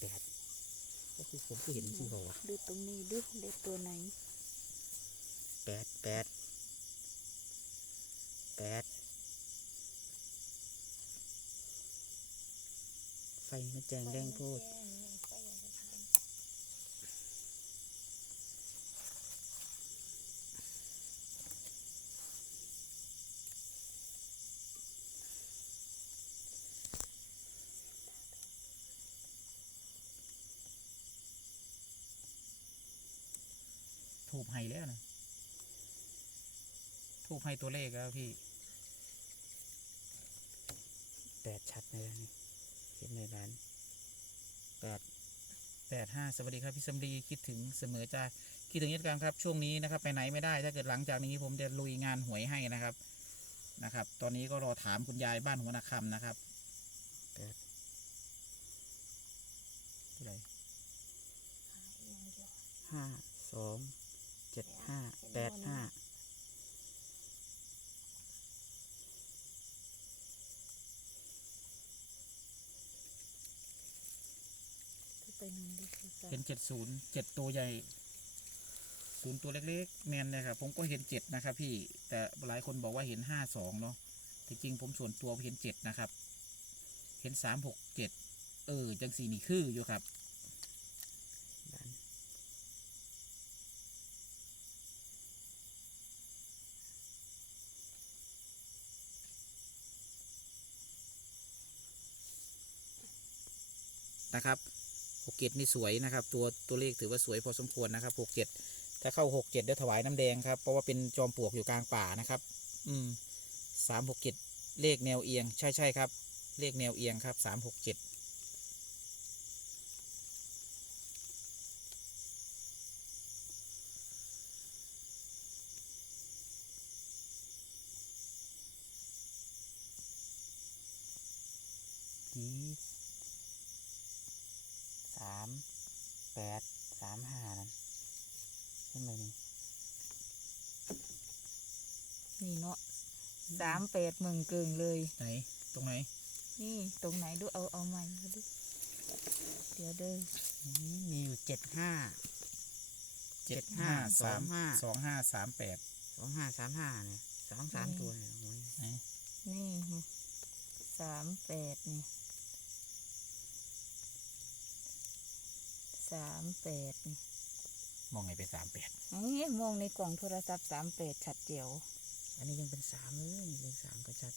แปดก็คือผมก็เห็นที่เขาอะดูตรงนี้ดูเลขตัวไหนแปดแปดแปดไฟมันแจงแดงโพด ถูกไห้แล้วนะถูกไห้ตัวเลขแล้วพี่แปดชัดเลยนะนี่เห็นในร้านแปดแปดห้าสวัสดีครับพี่สำลีคิดถึงเสมอจ้าคิดถึงยัดการครับ ช่วงนี้นะครับ ไปไหนไม่ได้ ถ้าเกิดหลังจากนี้ผมจะลุยงานหวยให้นะครับนะครับ ตอนนี้ก็รอถามคุณยายบ้านหัวนาคำนะครับแปดที่ไหนห้าสองเจ็ดห้าแปดห้าถ้าไปนั่นดูโทรศัพเห็นท์เจ็ดศูนย์เจ็ดตัวใหญ่ศูนย์ตัวเล็กๆแมนเลยครับผมก็เห็นเจ็ดนะครับพี่แต่หลายคนบอกว่าเห็นห้าสองเนาะแต่จริงผมส่วนตัวเห็นเจ็ดนะครับ เห็นสามหกเจ็ดเออจังสีนี่คืออยู่ครับ นะครับหกเจ็ดนี่สวยนะครับ ตัวตัวเลขถือว่าสวยพอสมควรนะครับหกเจ็ดถ้าเข้าหกเจ็ดเดี๋ยวถวายน้ำแดงครับเพราะว่าเป็นจอมปลวกอยู่กลางป่านะครับ อืมสามหกเจ็ดเลขแนวเอียง ใช่ใช่ครับ เลขแนวเอียงครับสามหกเจ็ด ทีสามแปดสามห้านั่นใช่ไหมนี่ นี่เนาะสามแปดหมึงเกิงเลย ไหน ตรงไหน นี่ตรงไหนดูเอาเอาใหม่มาดูเดี๋ยวเด้อนี่มีอยู่เจ็ดห้าเจ็ดห้าสสาอมงห้าสองห้าสามแปดสองห้าสามห้าเนี่ยสองสามตัวเนี่ยโอ้ยไหนนี่สามแปดนี่สามแปดนี่มองไงไปสามแปดนี่มองในกล่องโทรศัพท์สามแปดชัดเจียว อันนี้ยังเป็นสามเลยเลขสามก็ชัด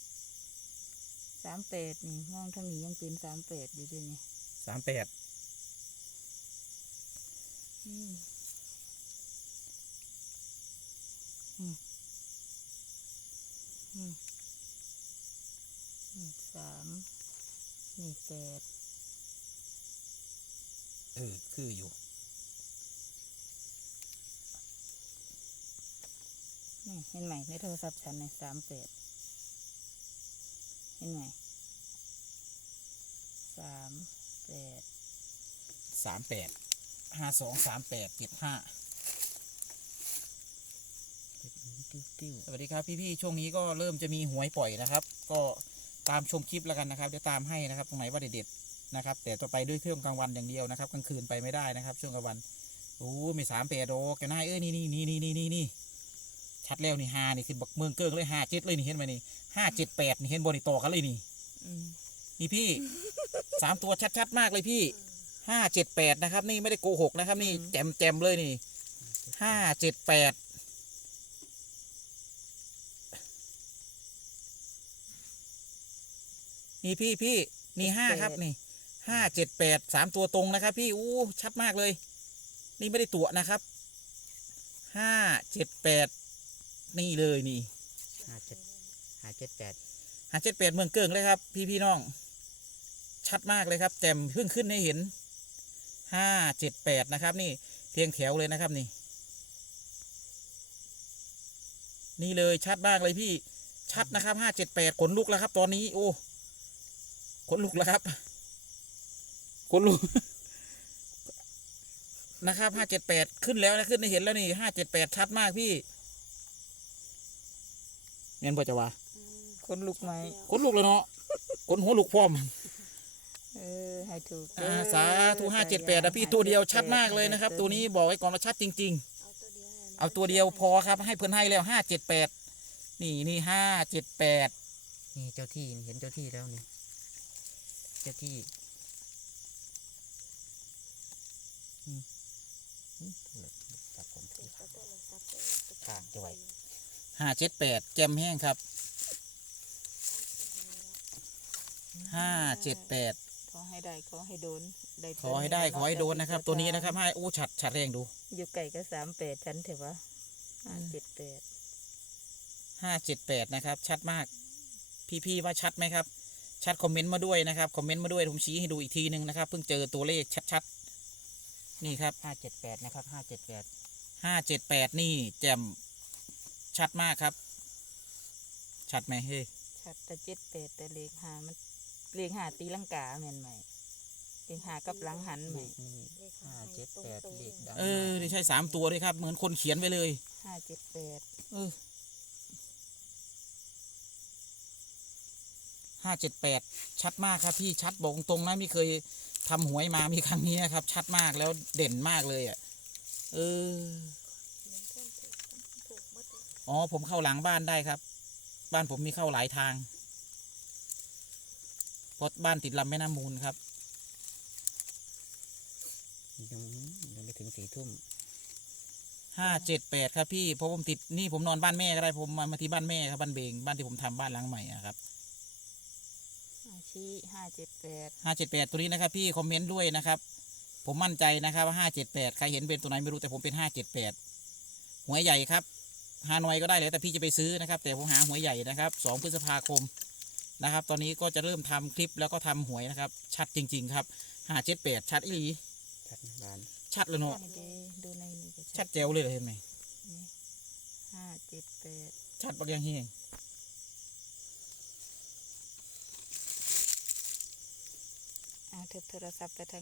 สามแปดนี่มองทางนี้ยังเป็นสามแปดอยู่ด้วยนี่สามแปดอืมอืมอืมนี่สามนี่แปดเออ คืออยู่ นี่เห็นไหมในโทรศัพท์ฉันในสามแปดเห็นไหมสามแปดสามแปดห้าสองสามแปดเจ็ดห้าติ้วติ้วสวัสดีครับพี่ๆช่วงนี้ก็เริ่มจะมีหวยปล่อยนะครับ ก็ตามชมคลิปแล้วกันนะครับเดี๋ยวตามให้นะครับ ตรงไหนว่าเด็ดๆนะครับ แต่ต่อไปด้วยเครื่องกลางวันอย่างเดียวนะครับกลางคืนไปไม่ได้นะครับ ช่วงกลางวันโอ้ไม่สามแปดโดแกนายเอ้ยนี่นี่นี่นี่นี่นี่นี่ ชัดแล้วนี่ห้านี่คือบักเมืองเกิ้งเลยห้าเจ็ดเลยนี่เห็นไหมนี่ห้าเจ็ดแปดนี่เห็นบนนี่ต่อกันเลยนี่อืมนี่พี่สามตัวชัดๆมากเลยพี่ห้าเจ็ดแปดนะครับ นี่ไม่ได้โกหกนะครับ นี่แจมแจมๆเลยนี่ห้าเจ็ดแปดนี่พี่พี่นี่ห้าครับนี่ห้าเจ็ดแปดสามตัวตรงนะครับ พี่อู้ชัดมากเลย นี่ไม่ได้ตัวนะครับห้าเจ็ดแปด นี่เลยนี่ห้าเจ็ดห้าเจ็ดแปดหาเจ็ดแปดเมืองเกิงเลยครับ พี่พี่น้อง ชัดมากเลยครับแจ่มเพิ่งขึ้นให้เห็นห้าเจ็ดแปดนะครับ นี่เพียงแถวเลยนะครับนี่ นี่เลยชัดมากเลยพี่ชัดนะครับห้าเจ็ดแปดขนลุกแล้วครับ ตอนนี้ โอ้ขนลุกแล้วครับขนลุกนะครับห้าเจ็ดแปดขึ้นแล้วนะขึ้นให้เห็นแล้วนี่ห้าเจ็ดแปดชัดมากพี่ เงี้ยบ่จะว่าคนลุกไหมขนลุกเลยเนาะขนหัวลุกพร้อมเอเออให้ถูกอ่าเด้อสาธุห้าเจ็ดแปดนะพี่ตัวเดียวชัดมากเลยนะครับ ตัวนี้บอกไว้ก่อนว่าชัดจริง ๆ เอาตัวเดียวพอครับ ให้เพื่อนให้แล้วห้าเจ็ดแปดนี่นี่ห้าเจ็ดแปดนี่เจ้าที่นี่เห็นเจ้าที่แล้วนี่เจ้าที่อืมอืมตัดผมทีข้างจะไหว ห้าเจ็ดแปดแจมแห้งครับห้าเจ็ดแปดขอให้ได้ขอให้โดนได้ขอให้ได้ขอให้โดนนะครับ ตัวนี้นะครับให้โอ้ชัดชัดแรงดูอยู่ไก่ก็สามแปดชั้นเถอะวะห้าเจ็ดแปดห้าเจ็ดแปดนะครับ ชัดมาก พี่ๆว่าชัดไหมครับ ชัดคอมเมนต์มาด้วยนะครับคอมเมนต์มาด้วยผมชี้ให้ดูอีกทีหนึ่งนะครับ เพิ่งเจอตัวเลขชัดๆนี่ครับห้าเจ็ดแปดนะครับห้าเจ็ดแปดห้าเจ็ดแปดนี่แจ่ม ชัดมากครับ ชัดไหมเฮ้ยชัดแต่เจ็ดแปดแต่เลขหามันเลขหาตีลังกาแม่นไหมเลขหากับหลังหันไหมเลขนี่ห้าเจ็ดแปดเลขดังเออได้ใช่สามตัวด้วยครับ เหมือนคนเขียนไว้เลยห้าเจ็ดแปดเออห้าเจ็ดแปดชัดมากครับ พี่ชัดบอกตรงๆนะไม่เคยทำหวยมามีครั้งนี้นะครับ ชัดมากแล้วเด่นมากเลยอะ เออ อ๋อ ผมเข้าหลังบ้านได้ครับ บ้านผมมีเข้าหลายทางเพราะบ้านติดลำแม่น้ำมูลครับยังยังไม่ถึงสี่ทุ่มห้าเจ็ดแปดครับพี่เพราะผมติดนี่ผมนอนบ้านแม่ก็ได้ผมมามาที่บ้านแม่ครับบ้านเบงบ้านที่ผมทำบ้านหลังใหม่อะครับอาชีห้าเจ็ดแปดห้าเจ็ดแปดตัวนี้นะครับ พี่คอมเมนต์ด้วยนะครับ ผมมั่นใจนะครับว่าห้าเจ็ดแปดใครเห็นเป็นตัวไหนไม่รู้แต่ผมเป็นห้าเจ็ดแปดหวยใหญ่ครับ ฮานอยก็ได้เลยแต่พี่จะไปซื้อนะครับ แต่ผมหาหวยใหญ่นะครับสองพฤษภาคมนะครับ ตอนนี้ก็จะเริ่มทำคลิปแล้วก็ทำหวยนะครับ ชัดจริง ๆ ครับห้าเจ็ดแปดชัดอีหลีชัดนะบ้านชัดเลยเนาะนี่เด้ดูในนี่ก็ชัดแจ๋วเลยเห็นไหมนี่ห้าเจ็ดแปดชัดปักยังเฮียงเอาเถอะโทรศัพท์ไปทาง